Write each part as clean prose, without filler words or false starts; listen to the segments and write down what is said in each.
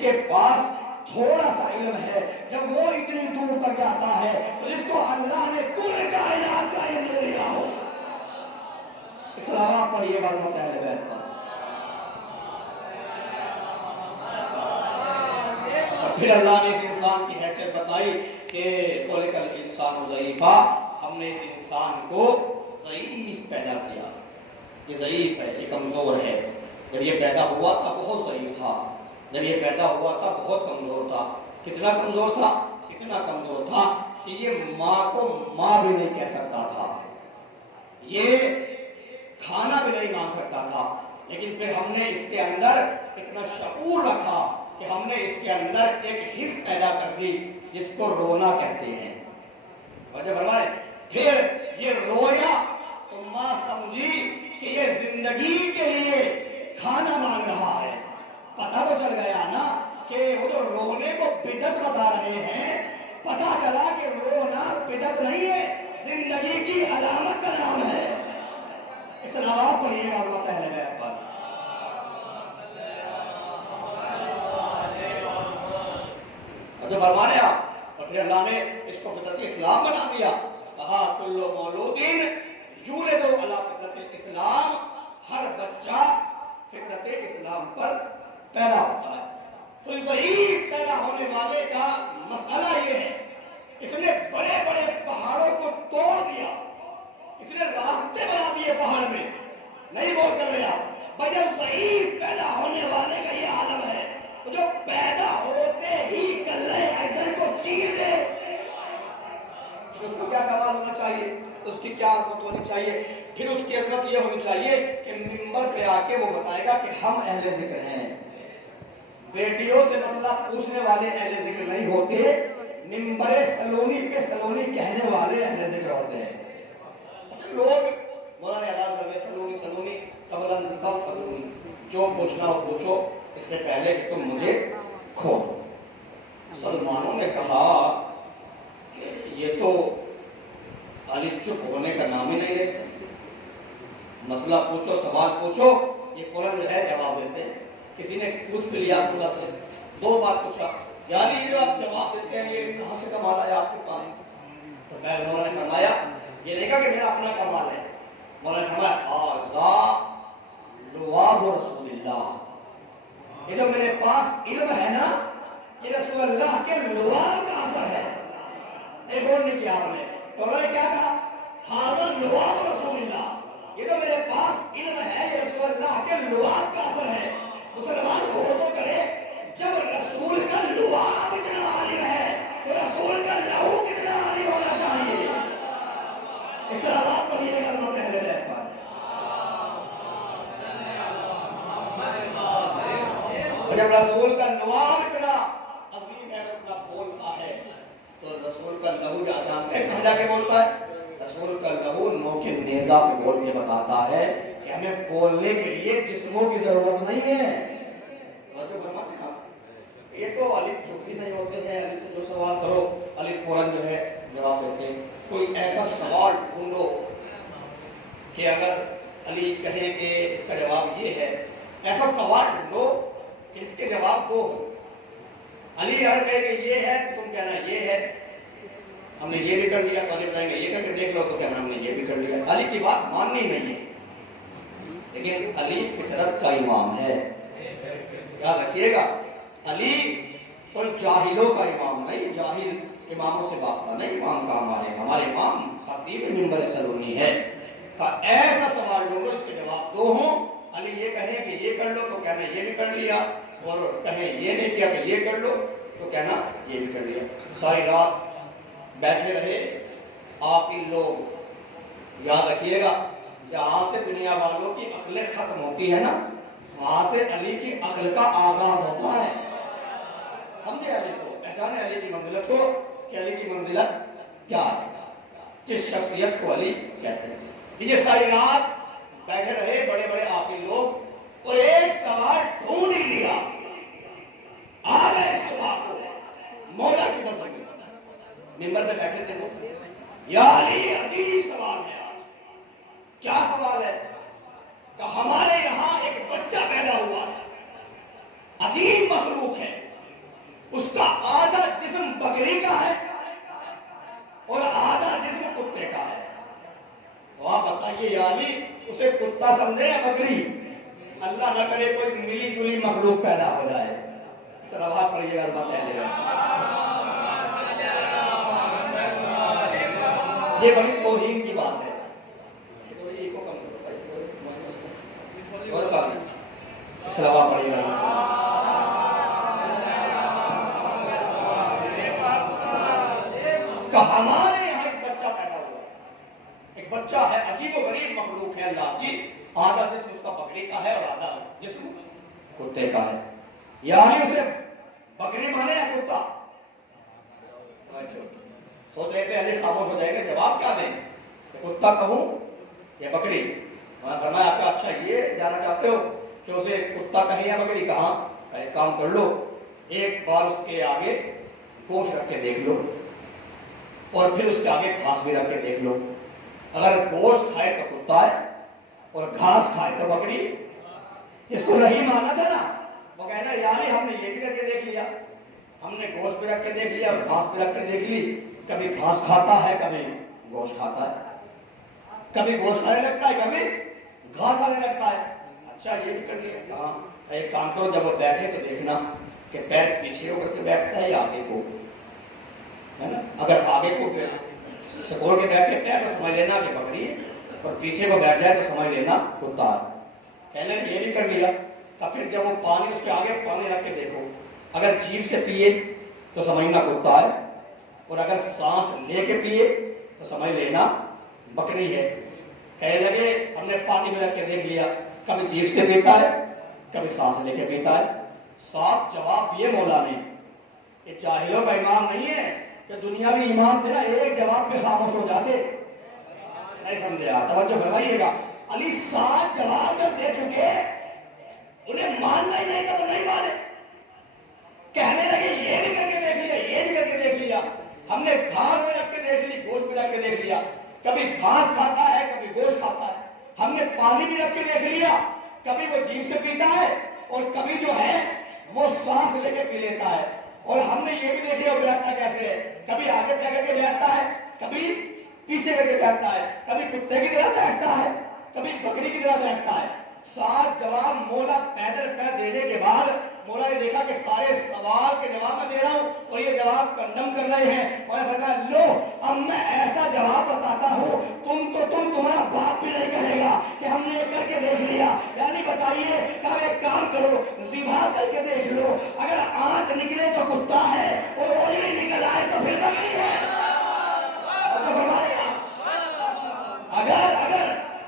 کے پاس تھوڑا سا علم ہے، جب وہ اتنی دور تک جاتا ہے تو جس کو اللہ نے کل کائنات کا علم دیا ہو. اس علاوہ پڑھیے بات اہل بیت پر. اور پھر اللہ نے اس انسان کی حیثیت بتائی کہ خلق الانسان ضعیفا، ہم نے اس انسان کو ضعیف پیدا کیا. یہ ضعیف ہے، یہ کمزور ہے. جب یہ پیدا ہوا تھا بہت ضعیف تھا، جب یہ پیدا ہوا تھا بہت کمزور تھا. کتنا کمزور تھا؟ اتنا کمزور تھا کہ یہ ماں کو ماں بھی نہیں کہہ سکتا تھا، یہ کھانا بھی نہیں مانگ سکتا تھا. لیکن پھر ہم نے اس کے اندر اتنا شعور رکھا کہ ہم نے اس کے اندر ایک حص پیدا کر دی جس کو رونا کہتے ہیں. وجہ فرمائے پھر یہ رویا تو ماں سمجھی کہ یہ زندگی کے لیے کھانا مانگ رہا ہے. پتہ تو چل گیا نا کہ وہ تو رونے کو بدعت بتا رہے ہیں. پتہ چلا کہ رونا بدعت نہیں ہے، زندگی کی علامت کا نام ہے. اس علاوہ پڑھیے گا اللہ اہل بیت پر. جو فرمانے آپ، اور پھر اللہ نے اس کو فطرت اسلام بنا دیا. کہا کل مولود یولد علی فطرت الاسلام، ہر بچہ فطرت اسلام پر پیدا ہوتا ہے. تو ضعیف پیدا ہونے والے کا مسئلہ یہ ہے، اس نے بڑے بڑے پہاڑوں کو توڑ دیا، اس نے راستے بنا دیے پہاڑ میں. نہیں بول کر رہا بجب ضعیف پیدا ہونے والے کا یہ عالم ہے جو پیدا ہوتے ہی کلے حیدر کو چیر دے. اس کو کیا کمال ہونا چاہیے، اس کی کیا عظمت ہونی چاہیے. پھر اس کی عظمت یہ ہونی چاہیے کہ منبر پہ آ کے وہ بتائے گا کہ ہم اہل ذکر ہیں. بیٹیوں سے مسئلہ پوچھنے والے اہل ذکر نہیں ہوتے، منبر سلونی پہ سلونی کہنے والے اہل ذکر ہوتے ہیں. اچھا لوگ مولانا اعلان کر دے سلونی سلونی قبل ان تفضلونی، جو پوچھنا ہو پوچھو اس سے پہلے کہ تم مجھے کھو دو. مسلمانوں نے کہا کہ یہ تو علی چپ ہونے کا نام ہی نہیں لیتے، مسئلہ پوچھو سوال پوچھو یہ فوراً جو ہے جواب دیتے ہیں. کسی نے پوچھ بھی لیا اللہ سے، 2 بار پوچھا یعنی یہ جو آپ جواب دیتے ہیں یہ کہاں سے کمال آیا آپ کے پاس؟ تو میں مولانا نے فرمایا یہ نہیں کہا کہ میرا اپنا کمال ہے. مولانا نے فرمایا ھذا لواب رسول اللہ، یہ جو میرے پاس علم ہے نا یہ رسول اللہ کے لواب کا اثر ہے. ایک اور نہیں کیا آپ نے، تو انہوں نے کیا کہا ھذا لواب رسول اللہ، یہ جو میرے پاس علم ہے یہ رسول اللہ کے لواب کا اثر ہے. مسلمان ہو تو کرے، جب رسول کا لواب اتنا عالم ہے تو رسول کا لہو کتنا عالم ہونا چاہیے. اس علاوہ پڑھیے گا اللہ اہل بیت پر. جب رسول کا لواب اتنا عظیم ہے اتنا بولتا ہے تو رسول کا لہو جانتے ہیں کہاں جا کے بولتا ہے؟ رسول کا لہو نو کے نیزہ پہ بول کے بتاتا ہے کہ ہمیں بولنے کے لیے جسموں کی ضرورت نہیں ہے. یہ تو علی چوپی نہیں ہوتے ہیں، علی سے جو سوال کرو علی فوراً جو ہے جواب دیتے ہیں. کوئی ایسا سوال ڈھونڈو کہ اگر علی کہے کہ اس کا جواب یہ ہے، ایسا سوال ڈھونڈو کہ اس کے جواب دو. علی اگر کہے کہ یہ ہے تو تم کہنا یہ ہے، ہم نے یہ بھی کر لیا. تو علی بتائیں گے یہ کر کے دیکھ لو تو کہنا ہم نے یہ بھی کر لیا. علی کی بات ماننی نہیں ہے، لیکن علی فطرت کا امام ہے. یاد رکھیے گا علی کوئی جاہلوں کا امام نہیں، جاہل اماموں سے واسطہ نہیں. امام کا ہمارے امام خطیب منبر سلونی ہے. ایسا سوال ڈھونڈو اس کے جواب دو ہوں. علی یہ کہیں کہ یہ کر لو تو کہنا یہ بھی کر لیا، اور کہیں یہ نہیں کیا کہ یہ کر لو تو کہنا یہ بھی کر لیا. ساری رات بیٹھے رہے آپ ہی لوگ. یاد رکھیے گا جہاں سے دنیا والوں کی عقلیں ختم ہوتی ہے نا وہاں سے علی کی عقل کا آغاز ہوتا ہے. سمجھے علی کو، پہچانے علی کی منزلت کو کہ علی کی منزلت کیا ہے، جس شخصیت کو علی کہتے ہیں. یہ ساری رات بیٹھے رہے بڑے بڑے آپ ہی لوگ اور ایک سوال ڈھونڈ ہی لیا. آ گئے صبح کو مولا کی مسجد میں منبر پہ بیٹھے تھے وہ. یا علی عجیب سوال ہے آج. کیا سوال ہے؟ کہ ہمارے یہاں ایک بچہ پیدا ہوا ہے، عجیب مخلوق ہے، اس کا آدھا جسم بکری کا ہے اور آدھا جسم کتے کا ہے. تو آپ بتائیے یا علی اسے کتا سمجھے یا بکری؟ اللہ نہ کرے کوئی ملی جلی مخلوق پیدا ہو جائے. صلوات پڑھیے گا اللہ پہلے. یہ بڑی توہین کی بات ہے. صلوات پڑھیے گا. کہ ہمارے یہاں ایک بچہ پیدا ہوا. ایک بچہ ہے عجیب و غریب مخلوق ہے اللہ کی. آدھا جسم اس کا بکری کا ہے اور آدھا جسم کتے کا ہے. یعنی اسے بکری مانے یا کتا؟ سوچ رہے تھے علی خاموش ہو جائے گا, جواب کیا دیں, کتا کہوں یا بکری؟ میں فرمایا آپ اچھا یہ جانا چاہتے ہو کہ اسے کتا کہیں یا بکری؟ کہاں. ایک کام کر لو, ایک بار اس کے آگے گوشت رکھ کے دیکھ لو اور پھر اس کے آگے گھاس بھی رکھ کے دیکھ لو. اگر گوشت کھائے تو کتا ہے اور گھاس کھائے تو بکری. اس کو نہیں مانا تھا نا. وہ کہنا یعنی ہم نے یہ بھی کر کے دیکھ لیا, ہم نے گوشت بھی رکھ کے دیکھ لیا اور گھاس بھی رکھ کے دیکھ لی. کبھی گھاس کھاتا ہے کبھی گوشت کھاتا ہے, کبھی گوشت کھانے لگتا ہے کبھی گھاس کھانے لگتا ہے. اچھا یہ بھی کر لیا. ہاں ایک کام کرو, جب وہ بیٹھے تو دیکھنا کہ پیر پیچھے ہو کر کے بیٹھتا ہے یا آگے کو, ہے نا. اگر آگے کو سکوڑ کے بیٹھ کے پیر تو سمجھ لینا کہ بکری ہے, اور پیچھے کو بیٹھ جائے تو سمجھ لینا کتا ہے. پہلے یہ بھی کر لیا. اور پھر جب وہ پانی اس کے آگے پانی رکھ کے دیکھو, اگر جیب سے پیے تو سمجھنا کتا ہے, اور اگر سانس لے کے پیے تو سمجھ لینا بکری ہے. کہنے لگے ہم نے پانی میں رکھ کے دیکھ لیا, کبھی جیب سے پیتا ہے کبھی سانس لے کے پیتا ہے. صاف جواب دیے مولا نے. یہ جاہلوں کا امام نہیں ہے کہ دنیاوی امام تھے نا ایک جواب پہ خاموش ہو جاتے. نہیں سمجھے آپ, توجہ فرمائیے گا. علی 7 جواب جب دے چکے, انہیں ماننا ہی نہیں تھا تو نہیں مانے. کہنے لگے یہ بھی کر کے دیکھ لیا, یہ بھی کر کے دیکھ لیا, ہم نے گھاس میں رکھ کے دیکھ لی, گوشت میں رکھ کے دیکھ لیا. کبھی گھاس کھاتا ہے کبھی گوشت کھاتا ہے. ہم نے پانی بھی رکھ کے دیکھ لیا, کبھی وہ جیب سے پیتا ہے اور کبھی جو ہے وہ سانس لے کے پی لیتا ہے. اور ہم نے یہ بھی دیکھ لیا وہ بیٹھتا کیسے ہے, کبھی آگے کر کے بیٹھتا ہے کبھی پیچھے کر کے بیٹھتا ہے, کبھی کتے کی طرح بیٹھتا ہے کبھی بکری کی طرح بیٹھتا ہے. 7 جواب مولا پیدل پہ دینے کے بعد مولا نے دیکھا کہ سارے سوال کے جواب میں دے رہا ہوں اور یہ جواب کنڈم کر رہے ہیں. مولا فرمایا لو اب میں ایسا جواب بتاتا ہوں تمہارا باپ بھی نہیں کہے گا کہ ہم نے یہ کر کے دیکھ لیا. یعنی بتائیے کہ آپ ایک کام کرو, ذبح کر کے دیکھ لو, اگر آنکھ نکلے تو کتا ہے اور اولی نکل آئے تو پھر بکری ہے. اگر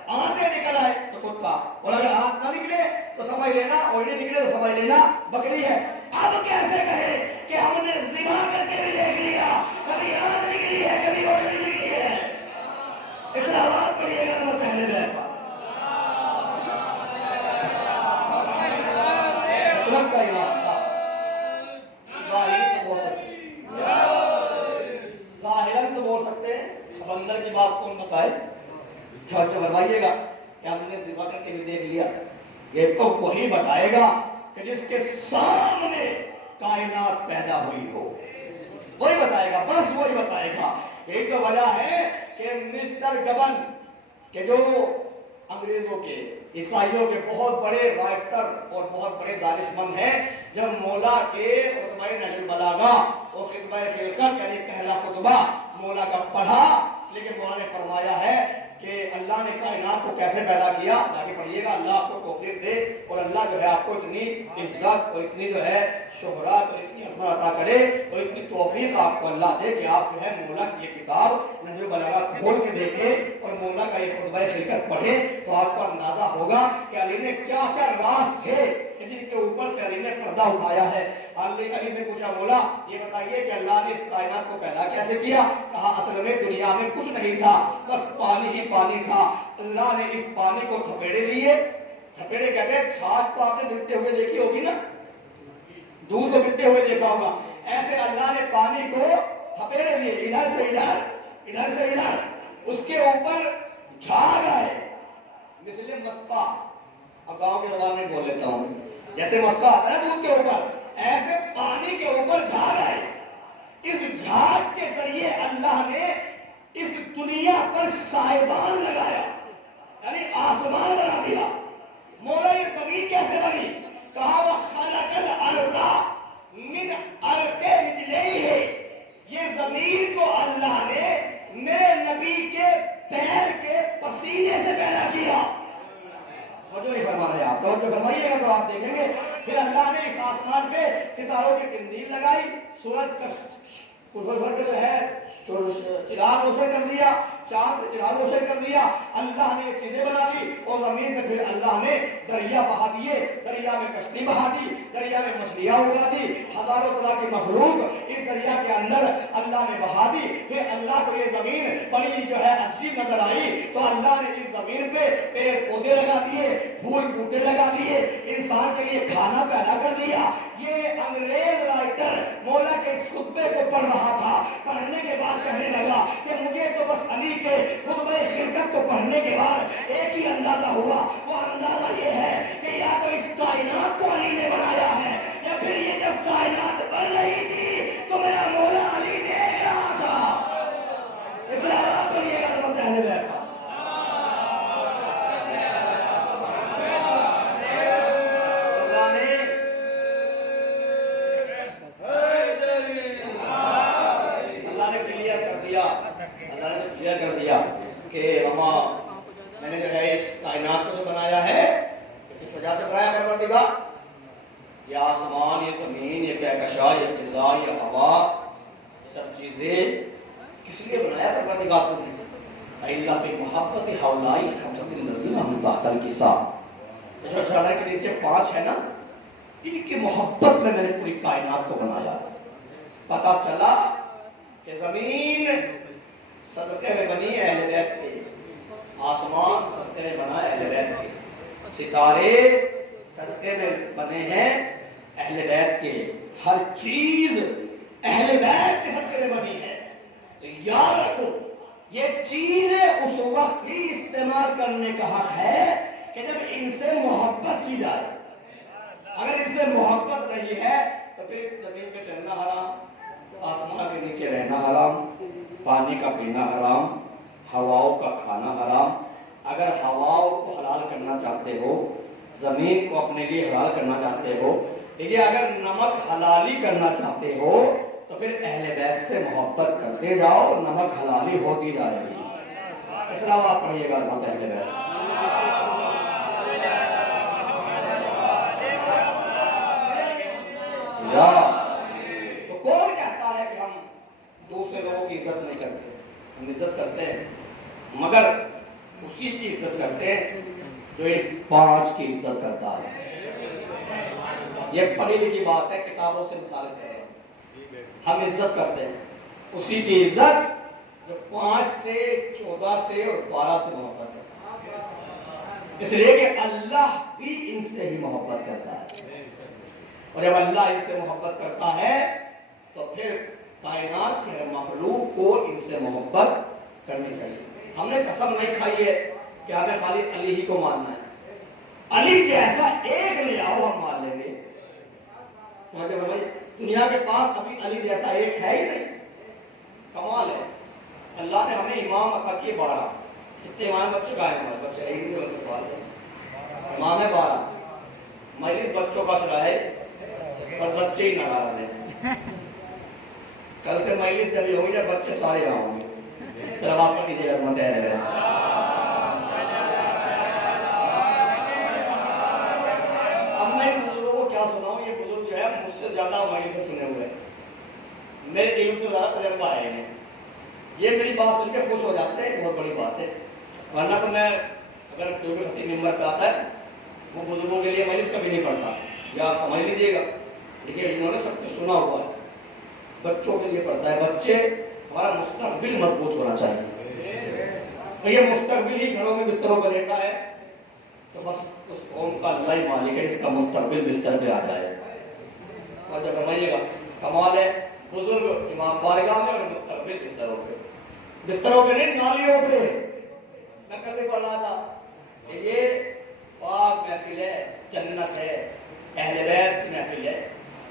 آنکھیں نکل آئے تو کتا, اور اگر آنکھ نہ نکلے تو سمجھ لینا, اور نہیں نکلے تو سمجھ لینا بکری ہے. اب کیسے کہے کہ ہم نے ذبح کر کے بھی دیکھ لیا, کبھی آنکھ نکلی ہے کبھی وہ نہیں نکلی ہے. اس آواز پڑھیے گا تو پہلے بیٹھ پا ترنت کا ایمان تھا. ظاہراً تو بول سکتے ہیں, اب اندر کی بات کون بتائے. فرمائیے گا کہ ہم نے ذبح کر کے بھی دیکھ لیا, یہ تو وہی بتائے گا کہ جس کے سامنے کائنات پیدا ہوئی ہو, وہی بتائے گا, بس وہی بتائے گا. یہی تو وجہ ہے کہ مسٹر گبن کہ جو انگریزوں کے عیسائیوں کے بہت بڑے رائٹر اور بہت بڑے دانش مند ہیں, جب مولا کے خطبہ نہج البلاغہ اور خطبہ خلقت یعنی پہلا خطبہ مولا کا پڑھا, لیکن مولا نے فرمایا ہے کہ اللہ نے کائنات کو کیسے پیدا کیا. آگے پڑھیے گا, اللہ آپ کو توفیق دے اور اللہ جو ہے آپ کو اتنی عزت اور اتنی جو ہے شہرت اور اتنی عظمت عطا کرے اور اتنی توفیق آپ کو اللہ دے کہ آپ جو ہے مولا کی یہ کتاب نہج البلاغہ کھول کے دیکھیں اور مولا کا یہ خطبہ خلقت پڑھیں تو آپ کو اندازہ ہوگا کہ علی نے کیا کیا راز تھے جن کے اوپر سے علی نے پردہ اٹھایا ہے. علی سے پوچھا مولا یہ بتائیے کہ اللہ نے اس کائنات کو پیدا کیسے کیا. کہا اصل میں دنیا میں کچھ نہیں تھا, بس پانی ہی پانی تھا. اللہ نے اس پانی کو تھپیڑے لیے, تھپیڑے کہتے ہیں چھاچھ تو آپ نے ملتے ہوئے دیکھی ہوگی نا, دودھ کو ملتے ہوئے دیکھا ہوگا, ایسے اللہ نے پانی کو تھپیڑے لیے, ادھر سے ادھر ادھر سے ادھر, اس کے اوپر جھاگ آئے مثل مسکا. اب گاؤں کے زبان میں بول لیتا ہوں, جیسے مسکا آتا ہے دودھ کے اوپر, ایسے پانی کے اوپر جھاگ اس جھاگ کے ذریعے اللہ نے اس دنیا پر سائبان لگایا، یعنی آسمان بنا دیا۔ مولا یہ زمین کیسے بنی؟ کہا وَخَلَقَ الْأَرْضَ مِنْ عَرْقِ رِجْلَيْهِ، یہ زمین کو اللہ نے میرے نبی کے پیر کے پسینے سے پیدا کیا۔ توجہ نہیں فرما رہے آپ، توجہ فرمائیے گا تو آپ دیکھیں گے پھر اللہ نے اس آسمان پہ ستاروں کی قندیل لگائی، سورج کا بھر کے جو ہے چراغ روشن کر دیا، چاند سے چراغ روشن کر دیا، اللہ نے چیزیں بنا دی، اور زمین پہ پھر اللہ نے دریا بہا دیے، دریا میں کشتی بہا دی، دریا میں مچھلیاں اگا دی، ہزاروں طرح کی مخلوق اس دریا کے اندر اللہ نے بہا دی۔ پھر اللہ کو یہ زمین بڑی جو ہے عجیب نظر آئی تو اللہ نے اس زمین پہ پیڑ پودے لگا دیے، پھول بوٹے لگا دیے، انسان کے لیے کھانا پیدا کر دیا۔ یہ انگریز رائٹر مولا کے اس خطبے کو پڑھ رہا تھا، پڑھنے کے بعد کہنے لگا کہ مجھے تو بس علی کے خطبہ خلقت کو پڑھنے کے بعد ایک ہی اندازہ ہوا، وہ اندازہ یہ ہے کہ یا تو اس کائنات کو علی نے بنایا ہے، یا پھر یہ جب کائنات بن رہی تھی تو میرا مولا علی دیکھ رہا تھا۔ اس لیے آپ پڑھیے گا تو اہل بیت کا کر دیا کہ میں نے جو ہے اس کائنات کو جو بنایا ہے کس وجہ سے بنایا پروردگار؟ یہ آسمان، یہ زمین، یہ کہکشاں، یہ فضا، یہ ہوا، یہ سب چیزیں کس لیے بنایا پروردگار کو؟ الا فی محبت ہؤلاء الخمسۃ الذین هم تحت الکساء، جو اشارہ کے نیچے 5 ہے نا، ان کی محبت میں نے پوری کائنات کو بنایا۔ پتہ چلا کہ زمین صدقے میں بنی ہے اہل بیت کے، آسمان صدقے میں بنا ہے اہل بیت کے، ستارے صدقے میں بنے ہیں اہل بیت کے، ہر چیز اہل بیت کے صدقے میں بنی ہے۔ تو یاد رکھو یہ چیزیں اس وقت ہی استعمال کرنے کا حق ہے کہ جب ان سے محبت کی جائے۔ اگر ان سے محبت نہیں ہے تو پھر زمین پہ چلنا حرام، آسمان کے نیچے رہنا حرام، پانی کا پینا حرام، ہواؤں کا کھانا حرام۔ اگر ہواؤں کو حلال کرنا چاہتے ہو، زمین کو اپنے لیے حلال کرنا چاہتے ہو، لیجیے اگر نمک حلالی کرنا چاہتے ہو تو پھر اہل بیت سے محبت کرتے جاؤ، نمک حلالی ہوتی جائے گی۔ اس علاوہ آپ پڑھیے گا بات اہل بیت۔ تو کون کہتا ہے کہ ہم دوسرے لوگوں کی عزت نہیں کرتے؟ ہم عزت کرتے ہیں، مگر اسی کی عزت کرتے ہیں جو ان 5 کی عزت کرتا ہے۔ یہ پڑھی لکھی بات ہے، کتابوں سے مثالیں ہیں۔ ہم عزت کرتے ہیں اسی کی عزت جو 5 سے 14 سے اور 12 سے محبت کرتا ہے، اس لیے کہ اللہ بھی ان سے ہی محبت کرتا ہے، اور جب اللہ ان سے محبت کرتا ہے تو پھر کائنات کے ہر مخلوق کو ان سے محبت کرنی چاہیے۔ ہم نے قسم نہیں کھائی ہے کہ ہمیں خالی علی ہی کو ماننا ہے، علی جیسا ایک لے آؤ ہم مان لیں گے۔ دنیا کے پاس ابھی علی جیسا ایک ہے ہی نہیں، کمال ہے۔ اللہ نے ہمیں امام عطا کیے 12، کتنے امام بچ چکا ہے ہمارے بچے؟ ایک نہیں بلکہ سوال ہے، امام ہے 12، مجلس بچوں کا شرح ہے، بس بچے ہی نہ ڈالا دیں۔ کل سے مجلس جب ہوگی جب بچے سارے یہاں ہوں گے، صرف آپ کا کیجیے عظمت ہے۔ اب میں بزرگوں کو کیا سناؤں، یہ بزرگ جو ہے مجھ سے زیادہ مجلس سے سنے ہوئے، میرے علم سے زیادہ تجربہ آئے ہیں، یہ میری بات سن کے خوش ہو جاتے ہیں، بہت بڑی بات ہے۔ ورنہ تو میں اگر کوئی بھی خطیب ممبر پہ آتا ہے وہ بزرگوں کے لیے مجلس کبھی نہیں پڑھتا، یا آپ سمجھ لیجیے گا، لیکن انہوں نے سب کچھ سنا ہوا ہے، بچوں کے لیے پڑھتا ہے۔ بچے ہمارا مستقبل مضبوط ہونا چاہیے، تو یہ مستقبل ہی گھروں میں بستروں پہ لیٹا ہے تو بس اس قوم کا اللہ ہی مالک ہے، اس کا مستقبل بستر پہ آ جائے۔ اور جب فرمائیے گا کمال ہے، بزرگ امام بارگاہ میں اور مستقبل بستروں پہ، بستروں پہ نہیں نالیوں پہ۔ میں کبھی پڑھ رہا تھا کہ یہ پاک محفل ہے، جنت ہے، اہل بیت کی محفل ہے،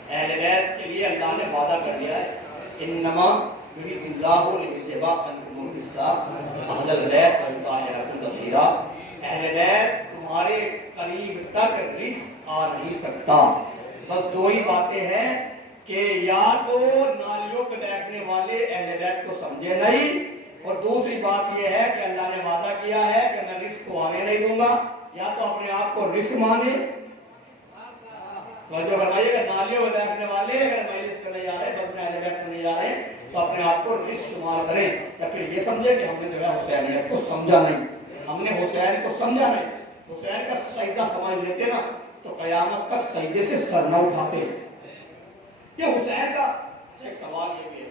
اہل بیت کے لیے اللہ نے وعدہ کر دیا ہے انما یرید اللہ لیذھب عنکم الرجس اہل البیت ویطہرکم تطہیرا، اہل بیت تمہارے قریب تک رس آ نہیں سکتا۔ بس دو ہی باتیں ہیں کہ یا تو نالیوں پہ بیٹھنے والے اہل بیت کو سمجھے نہیں، اور دوسری بات یہ ہے کہ اللہ نے وعدہ کیا ہے کہ میں رزق کو آنے نہیں دوں گا، یا تو اپنے آپ کو رزق مانے۔ توجہ بتائیے کہ نالیوں میں بیٹھنے والے اگر مجلس میں نہیں آ رہے، بس میں اہل بیت میں نہیں آ رہے، تو اپنے آپ کو رزق شمار کریں، یا پھر یہ سمجھے کہ ہم نے جو ہے حسینیت کو سمجھا نہیں، ہم نے حسین کو سمجھا نہیں۔ حسین کا سجدہ سمجھ لیتے نا تو قیامت تک سجدے سے سر نہ اٹھاتے۔ یہ حسین کا ایک سوال یہ بھی ہے،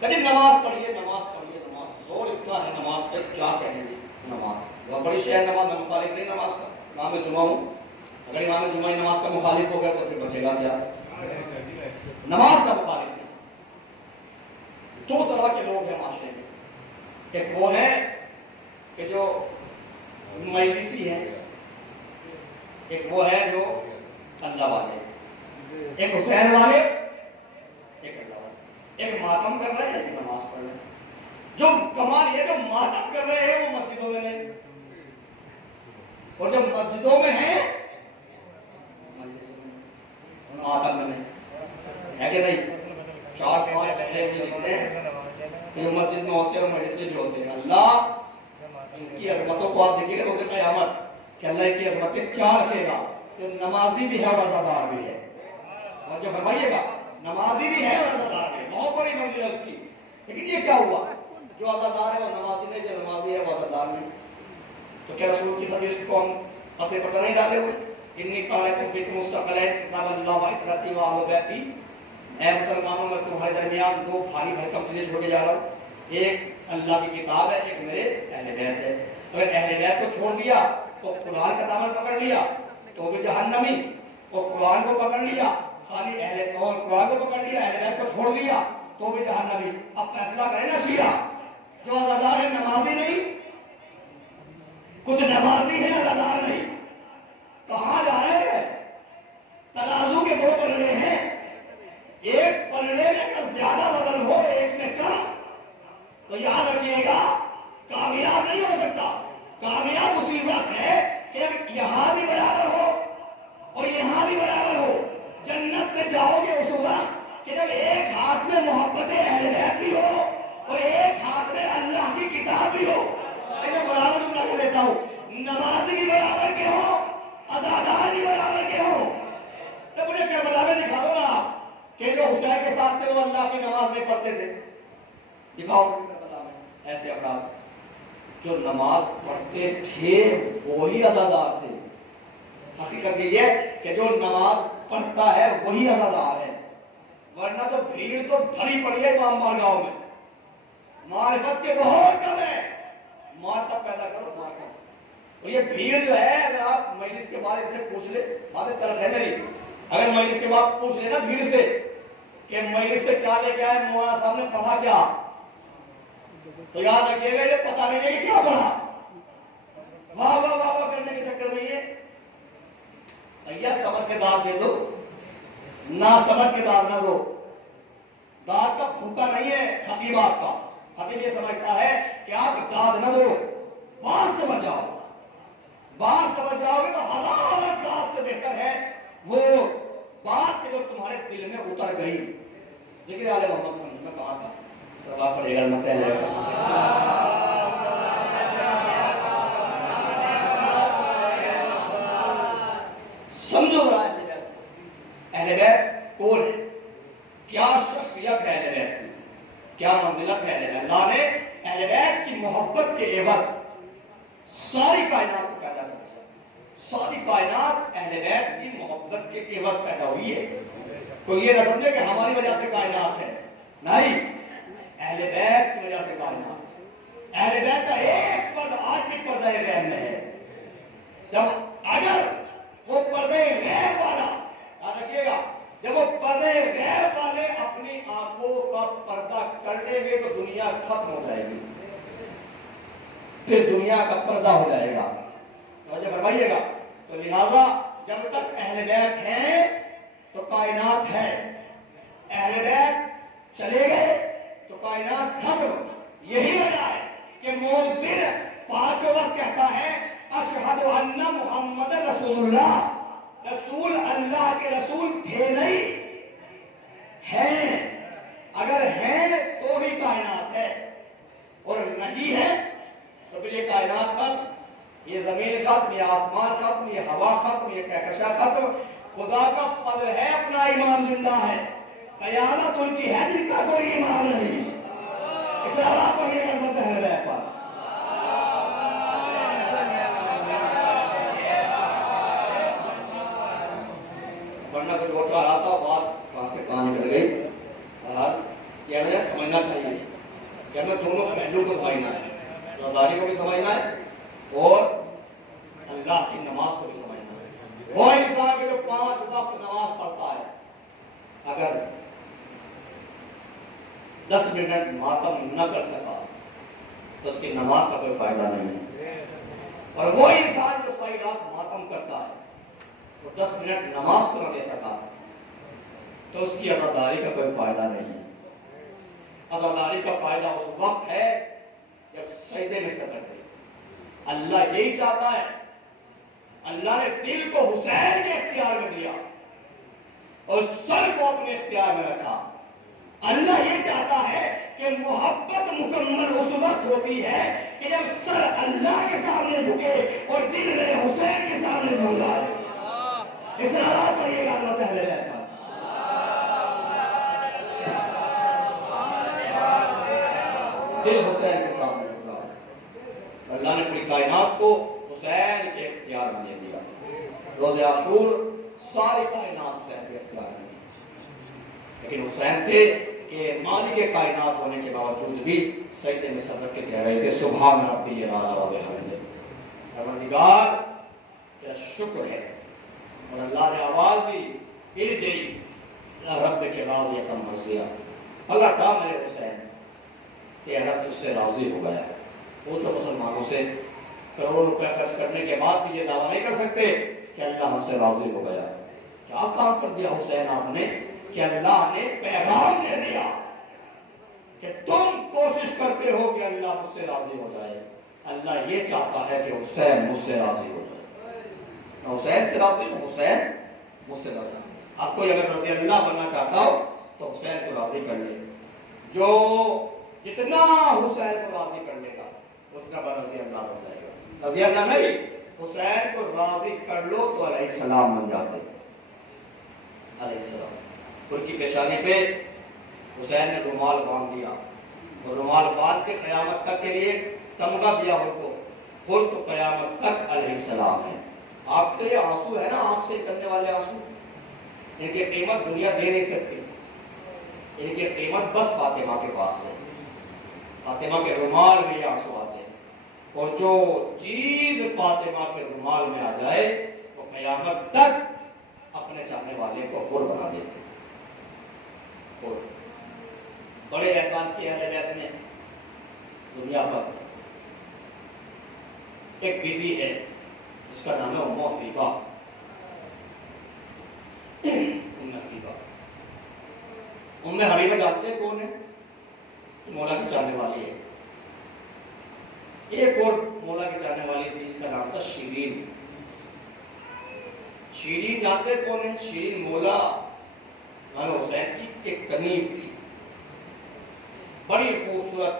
کبھی نماز پڑھیے نماز پڑھیے نماز، زور اتنا ہے نماز پہ کیا کہیں گے؟ نماز بہت بڑی شے ہے، نماز میں مخالف نہیں نماز کا، امام جمعہ ہوں، اگر امام جمعہ نماز کا مخالف ہو گیا تو پھر بچے گا کیا؟ نماز کا مخالف نہیں۔ دو طرح کے لوگ ہیں معاشرے میں، ایک وہ ہے کہ جو مجلسی ہیں، ایک وہ ہے جو اللہ والے، ایک حسین والے، ایک اللہ والے، ایک ماتم کر رہے ہیں ایک نماز پڑھ رہے ہیں۔ جو کمال یہ جو ماتم کر رہے ہیں وہ مسجدوں میں نہیں، اور جو مسجدوں میں ہیں ماتم میں نہیں، ہے کہ نہیں؟ 4-5 چہرے مجھے دکھتے ہیں کہ جو مسجد میں ہوتے ہیں اور مجلس میں بھی ہوتے ہیں، اللہ ان کی عظمتوں کو آپ دیکھیے گا روز قیامت کہ اللہ کی عظمتیں کیا رکھے گا، کہ نمازی بھی ہے اور عزادار بھی ہے۔ اور جو فرمائیے گا نمازی بھی ہے اور عزادار بھی ہے، بہت بڑی منزل ہے اس کی، لیکن یہ کیا ہوا؟ جو عزادار ہے وہ نمازی نہیں، جو نمازی ہے وہ عزادار نہیں۔ تو کیا رسول کی حدیث کو ہم پسے پتہ نہیں ڈالے ہوئے؟ انی تارک فیکم مستقلین کتاب اللہ و اطاعتی و اہل بیتی، اے مسلمانوں میں تمہارے درمیان دو بھاری بھرکم چیزیں چھوڑ کے جا رہا ہوں، ایک اللہ کی کتاب ہے، ایک میرے اہل بیت ہے۔ اگر اہل بیت کو چھوڑ دیا تو قرآن کا دامن پکڑ لیا تو بھی جہنمی، اور قرآن کو پکڑ لیا خالی اہل اور قرآن کو پکڑ لیا، اہل بیت کو چھوڑ دیا تو بھی جہنمی۔ اب فیصلہ کرے نا شیعہ، جو عزادار ہے نمازی نہیں، کچھ نمازی ہیں عزادار نہیں، کہاں جا رہے ہیں؟ ترازو کے دو پلڑے ہیں، ایک پلڑے میں کا زیادہ وزن ہو ایک میں کم، تو یاد رکھیے گا کامیاب نہیں ہو سکتا۔ کامیاب اسی وقت ہے کہ یہاں بھی برابر ہو اور یہاں بھی برابر ہو۔ جنت میں جاؤ گے اس وقت کہ جب ایک ہاتھ میں محبت اہل بیت بھی ہو اور ایک ہاتھ میں اللہ کی کتاب بھی ہو۔ میں برابر جملہ کر دیتا ہوں، نمازی بھی برابر کے ہو، عزادار بھی برابر کے ہو۔ تو مجھے کیا برابر دکھا دو نا آپ کہ جو حسین کے ساتھ تھے وہ اللہ کی نماز نہیں پڑھتے تھے، دکھاؤ ایسے افراد جو نماز پڑھتے تھے وہی عزادار تھے۔ حقیقت یہ ہے کہ جو نماز پڑھتا ہے وہی عزادار ہے، ورنہ تو بھیڑ تو بھری پڑی ہے امام بارگاہوں میں، معرفت کے بہت کم ہے۔ معرفت پیدا کرو معرفت، اور یہ بھیڑ جو ہے اگر آپ مجلس کے بعد ان سے پوچھ لے، بات تلخ ہے میری، اگر مجلس کے بعد پوچھ لے نا بھیڑ سے کہ مجلس سے کیا لے کے آئے، مولانا صاحب نے پڑھا کیا، تو یاد رکھیے گا یہ پتہ نہیں ہے کہ کیا پڑھا، واہ واہ واہ واہ کرنے کے چکر میں یہ بھیا سمجھ کے داد دے دو، نہ سمجھ کے داد نہ دو۔ داد کا بھوکا نہیں ہے خطیب آپ کا، خطیب یہ سمجھتا ہے کہ آپ داد نہ دو، بات سمجھ جاؤ، بات سمجھ جاؤ گے تو ہزار داد سے بہتر ہے وہ بات کہ جو تمہارے دل میں اتر گئی۔ ذکر آل محمد سمجھ میں کہا تھا سوال پڑے گا نہ پہلے سمجھو رہا ہے اہل بیت کون ہے، کیا شخصیت ہے اہل بیت کی، کیا منزلت ہے اہل بیت۔ اللہ نے اہل بیت کی محبت کے عوض ساری کائنات کو پیدا کر دیا، ساری کائنات اہل بیت کی محبت کے عوض پیدا ہوئی ہے۔ تو یہ نہ سمجھے کہ ہماری وجہ سے کائنات ہے، نہیں، اہل بیت کی وجہ سے کائنات۔ اہل بیت کا ایک فرد آج بھی پردہ غیب میں ہے، جب اگر وہ پردے غیب والا، یاد رکھیے گا، جب وہ پردے غیب والے اپنی آنکھوں کا پردہ کر لیں گے تو دنیا ختم ہو جائے گی، پھر دنیا کا پردہ ہو جائے گا۔ توجہ فرمائیے گا، تو لہذا جب تک اہل بیت ہیں تو کائنات ہے۔ اہل بیت چلے گئے تو کائنات ختم. یہی وجہ ہے کہ مؤذن 5 وقت کہتا ہے اشہد ان محمد رسول اللہ. رسول اللہ کے رسول تھے نہیں، ہیں. اگر ہیں تو ہی کائنات ہے، اور نہیں ہے تو پھر یہ کائنات ختم، یہ زمین ختم، یہ آسمان ختم، یہ ہوا ختم، یہ کہکشاں ختم. خدا کا فضل ہے اپنا امام زندہ ہے. قیامت ان کی ہے جن کا کوئی امام نہیں. اس اللہ پر یہ رحمت ہے پر. ورنہ کچھ اور چاہ رہا تھا، بات کہاں سے کہاں نکل گئی. یہ ہمیں سمجھنا چاہیے کہ ہمیں دونوں پہلو کو سمجھنا ہے، روزداری کو بھی سمجھنا ہے اور اللہ کی نماز کو بھی سمجھنا ہے. وہ انسان کے جو 5 وقت نماز پڑھتا ہے، اگر 10 منٹ ماتم نہ کر سکا تو اس کی نماز کا کوئی فائدہ نہیں ہے. اور وہ انسان جو ساری رات ماتم کرتا ہے، وہ 10 منٹ نماز کو نہ دے سکا تو اس کی عزاداری کا کوئی فائدہ نہیں ہے. عزاداری کا فائدہ اس وقت ہے جب سجدے میں سر رکھے. اللہ یہی چاہتا ہے. اللہ نے دل کو حسین کے اختیار میں دیا اور سر کو اپنے اختیار میں رکھا. اللہ یہ چاہتا ہے کہ محبت مکمل اس وقت ہوتی ہے کہ جب سر اللہ کے سامنے جھکے اور دل میں حسین کے سامنے جھک جائے. اس اللہ پر یہ غلط ہے. دل حسین کے سامنے جھکا. اللہ نے پوری کائنات کو حسین کے اختیار میں دے دیا. روز عاشور ساری کائنات حسین کے اختیار میں، لیکن حسین تھے کہ مالک کائنات ہونے کے باوجود بھی سجدے میں سر رکھ کے کہہ رہے تھے سبحان ربی الاعلی و بحمدہ. پروردگار تیرا شکر ہے. اور اللہ نے آواز دی ارجعی الی ربک راضیۃ مرضیہ. اللہ کا میرے حسین کہ رب تجھ سے راضی ہو گیا. پوچھو مسلمانوں سے، کروڑوں روپے خرچ کرنے کے بعد بھی یہ دعویٰ نہیں کر سکتے کہ اللہ ہم سے راضی ہو گیا. کیا کام کر دیا حسین آپ نے کہ اللہ نے پیغام دے دیا کہ تم کوشش کرتے ہو کہ اللہ مجھ سے راضی ہو جائے. اللہ یہ چاہتا ہے کہ حسین مجھ سے راضی ہو جائے. حسین سے راضی ہو، حسین مجھ سے راضی. آپ کو اگر رضی اللہ بننا چاہتا ہو تو حسین کو راضی کر لے. جو جتنا حسین کو راضی کر لے گا اتنا بڑا رضی اللہ ہو جائے گا. رضی اللہ نہیں، حسین کو راضی کر لو تو علیہ السلام بن جاتے. علیہ السلام ان کی پیشانی پہ حسین نے رومال باندھ دیا اور رومال باندھ کے قیامت تک کے لیے تمغہ دیا ان کو. پھر تو قیامت تک علیہ السلام ہے. آپ کے یہ آنسو ہے نا، آنکھ سے نکلنے والے آنسو، ان کی قیمت دنیا دے نہیں سکتی. ان کی قیمت بس فاطمہ کے پاس ہے. فاطمہ کے رومال میں یہ آنسو آتے ہیں، اور جو چیز فاطمہ کے رومال میں آ جائے وہ قیامت تک اپنے چاہنے والے کو حر بنا دیتے. بڑے احسان کیے اہل بیت نے دنیا پر. ایک بی بی ہے جس کا نام ہے ام حبیبہ. ام حبیبہ، ام حبیبہ جانتے ہیں کون ہے؟ مولا کی چاہنے والی ہے. ایک اور مولا کی چاہنے والی تھی جس کا نام تھا شیرین. شیرین جانتے ہیں کون ہے؟ شیرین مولا حسین کی ایک کنیز تھی، بڑی خوبصورت،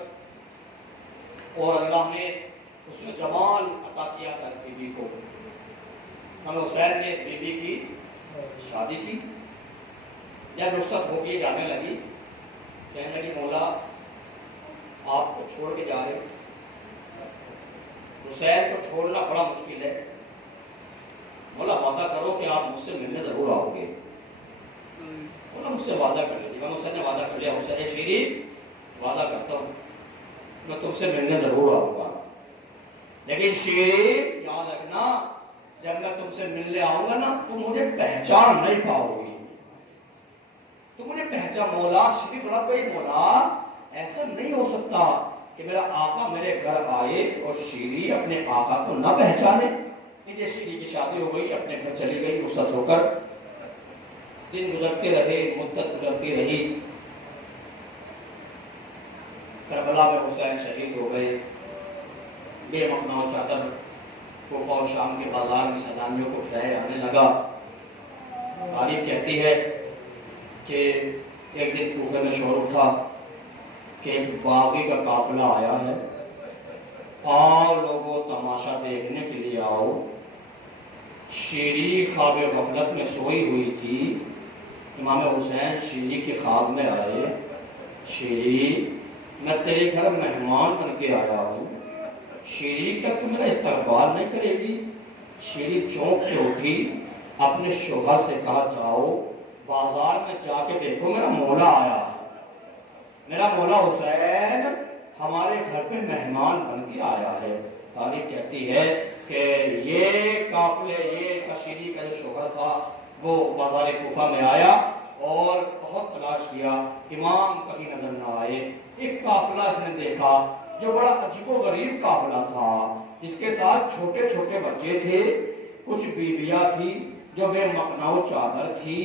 اور اللہ نے اس میں جمال عطا کیا تھا اس بی بی کو. حسین نے اس بی بی کی شادی کی. جب رخصت ہو کے جانے لگی، کہنے لگی مولا آپ کو چھوڑ کے جا رہے. حسین کو چھوڑنا بڑا مشکل ہے. مولا وعدہ کرو کہ آپ مجھ سے ملنے ضرور آؤ گے. مولا مجھ سے وعدہ کر لیجیے. میں حسین نے وعدہ کر لیا. حسین شیرین وعدہ کرتا ہوں میں تم سے ملنے ضرور آؤں گا، لیکن شیرین یاد رکھنا جب میں تم سے ملنے آؤں گا نا تو مجھے پہچان نہیں پاؤ گی. تو مجھے پہچان. مولا شریف تھوڑا کوئی مولا ایسا نہیں ہو سکتا کہ میرا آقا میرے گھر آئے اور شیری اپنے آقا کو نہ پہچانے. نیچے شیری کی شادی ہو گئی، اپنے گھر چلی گئی رخصت ہو کر. دن گزرتے رہے، مدت گزرتی رہی. کربلا میں حسین شہید ہو گئے، بے مقنع و چادر کوفہ اور شام کے بازار میں سلامیوں کو کھلائے آنے لگا۔ تاریخ کہتی ہے کہ ایک دن کوفے میں شور اٹھا کہ ایک باغی کا قافلہ آیا ہے، آؤ لوگوں تماشا دیکھنے کے لیے آؤ۔ شیری خواب غفلت میں سوئی ہوئی تھی، امام حسین شیری کے خواب میں آئے، شیری میں تیرے گھر مہمان بن کے آیا ہوں، شیری کا تو میرا استقبال نہیں کرے گی؟ شیری چونک کے اٹھی، اپنے شوہر سے کہا جاؤ بازار میں جا کے دیکھو میرا مولا آیا ہے، میرا مولا حسین ہمارے گھر پہ مہمان بن کے آیا ہے۔ تاریخ کہتی ہے کہ یہ قافلے، یہ اس کا شیری کا جو شوہر تھا وہ بازار کوفہ میں آیا اور بہت تلاش کیا، امام کہیں نظر نہ آئے۔ ایک قافلہ اس نے دیکھا جو بڑا عجیب و غریب قافلہ تھا، جس کے ساتھ چھوٹے چھوٹے بچے تھے، کچھ بیویاں تھی جو بے مقنع و چادر تھی،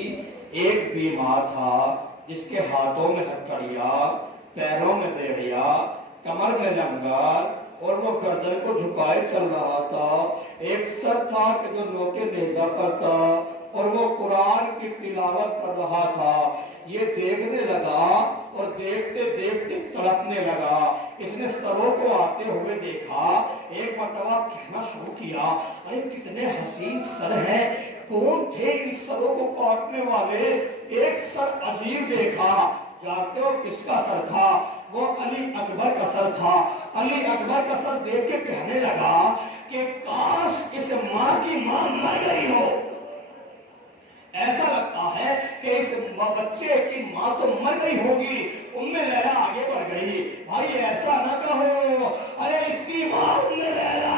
ایک بیمار تھا جس کے ہاتھوں میں ہتھکڑیاں، پیروں میں بیڑیا، کمر میں لنگر اور وہ گردن کو جھکائے چل رہا تھا، ایک سر تھا کہ جو نوکے نیزہ پر تھا اور وہ قرآن کی تلاوت کر رہا تھا۔ یہ دیکھنے لگا اور دیکھتے دیکھتے تڑپنے لگا۔ اس نے سروں کو آتے ہوئے دیکھا، ایک مرتبہ کہنا شروع کیا، ارے کتنے حسین سر ہیں، کون تھے ان سروں کو کاٹنے والے؟ ایک سر عجیب دیکھا، جانتے ہو کس کا سر تھا؟ وہ علی اکبر کا سر تھا۔ علی اکبر کا سر دیکھ کے کہنے لگا کہ کاش اس ماں کی ماں مر گئی ہو، ایسا لگتا ہے کہ اس بچے کی ماں تو مر گئی ہوگی۔ ام لیلا آگے بڑھ گئی، بھائی ایسا نہ کہو، ارے اس کی ماں ام لیلا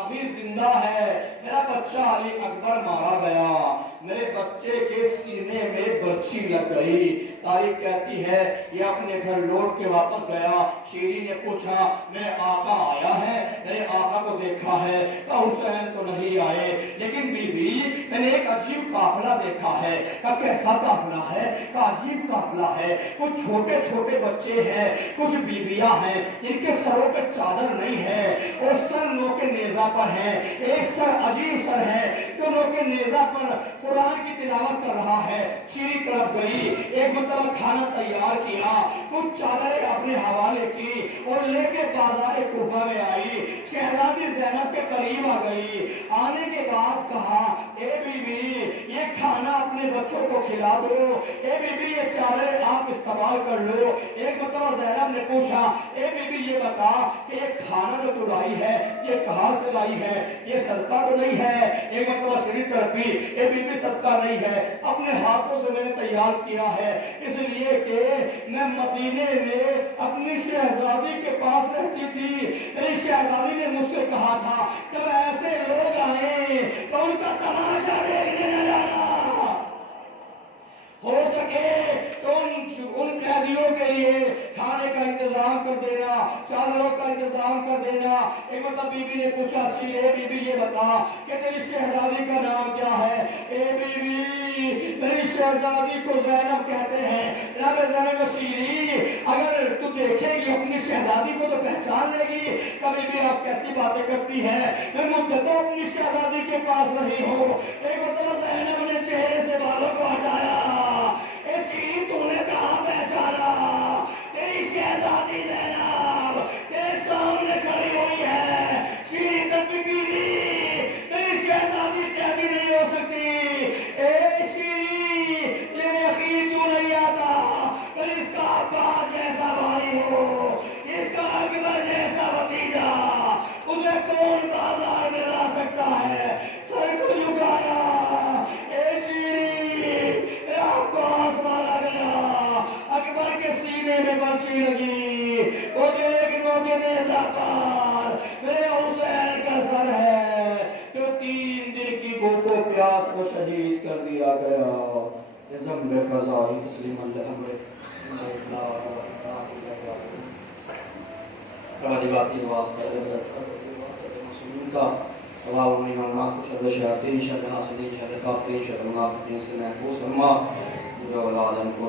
ابھی زندہ ہے، میرا بچہ علی اکبر مارا گیا، میرے بچے کے سینے میں برچھی لگ گئی۔ تاریخ کہتی ہے یہ اپنے گھر لوٹ کے واپس گیا۔ شیری نے پوچھا میرے آقا آیا ہے؟ میرے آقا کو دیکھا ہے؟ کہا حسین تو نہیں آئے، لیکن بی بی میں نے ایک عجیب قافلہ دیکھا ہے۔ کہا کیسا قافلہ ہے؟ کہا عجیب قافلہ ہے، کچھ چھوٹے چھوٹے بچے ہیں، کچھ بیویاں ہیں جن کے سروں پہ چادر نہیں ہے اور سر نوکے نیزہ پر ہے، ایک سر عجیب سر ہے جو نوکے نیزہ پر قرآن کی تلاوت کر رہا ہے۔ شیری طرف گئی، ایک مرتبہ کھانا تیار کیا، کچھ چادریں اپنے حوالے کی اور لے کے بازار کوفہ میں آئی۔ شہزادی زینب کے قریب آ گئی، آنے کے بعد کہا اے بی بی یہ کھانا اپنے بچوں کو کھلا دو، اے بی بی یہ چادریں آپ استعمال کر لو۔ ایک مرتبہ زینب نے پوچھا اے بی بی یہ بتا کہ یہ کھانا جو تو لائی ہے یہ کہاں سے لائی ہے؟ یہ صدقہ تو نہیں ہے؟ ایک مرتبہ شریف طرف بھی اے بی بی صدقہ نہیں ہے، اپنے ہاتھوں سے میں نے تیار کیا ہے، اس لیے کہ میں مدینے میں اپنی شہزادی کے پاس رہتی تھی، میری شہزادی نے مجھ سے کہا تھا جب ایسے لوگ آئیں تو ان کا تماشا دیکھنے نہ جانا، ہو سکے تو ان قیدیوں کے لیے کھانے کا انتظام کر دینا، چادروں کا انتظام کر دینا۔ ایک مرتبہ بی بی نے پوچھا اے بی بی یہ بتا کہ تیری شہزادی کا نام کیا ہے؟ اے بی بی میری شہزادی کو زینب کہتے ہیں۔ جناب زینب شیری اگر تو دیکھے گی اپنی شہزادی کو تو پہچان لے گی۔ کبھی بھی آپ کیسی باتیں کرتی ہیں، میں مدتوں اپنی شہزادی کے پاس رہی ہوں۔ ایک مرتبہ زینب نے چہرے سے بالوں کو ہٹایا، اے شیری تو نے کہاں پہچانا؟ تیری شہزادی زینب تیرے سامنے کھڑی ہوئی ہے۔ شیری تب بھی میری شہزادی قیدی نہیں ہو سکتی۔ اے شیری یہ یقین کیوں نہیں آتا کہ اس کا عباس جیسا بھائی ہو، اس کا اکبر جیسا بھتیجا، اسے کون بازار میں لا سکتا ہے؟ سر کو جھکایا، اے شیری میرا عباس مارا گیا، اکبر کے سینے میں برچھی لگی، وہ دیکھ نوکے نیزہ پر میرے حسین کا سر ہے جو 3 دن کی بھوک و پیاس کو شہید کر دیا گیا۔ نظم بے قضائی تسلیم اللہ واجباتی واسطہ مسلم کا اللہم انی شر الشیاطین، شر حاسدین، شر کافرین، شر منافقین سے محفوظ فرما، جو اولاد ان کو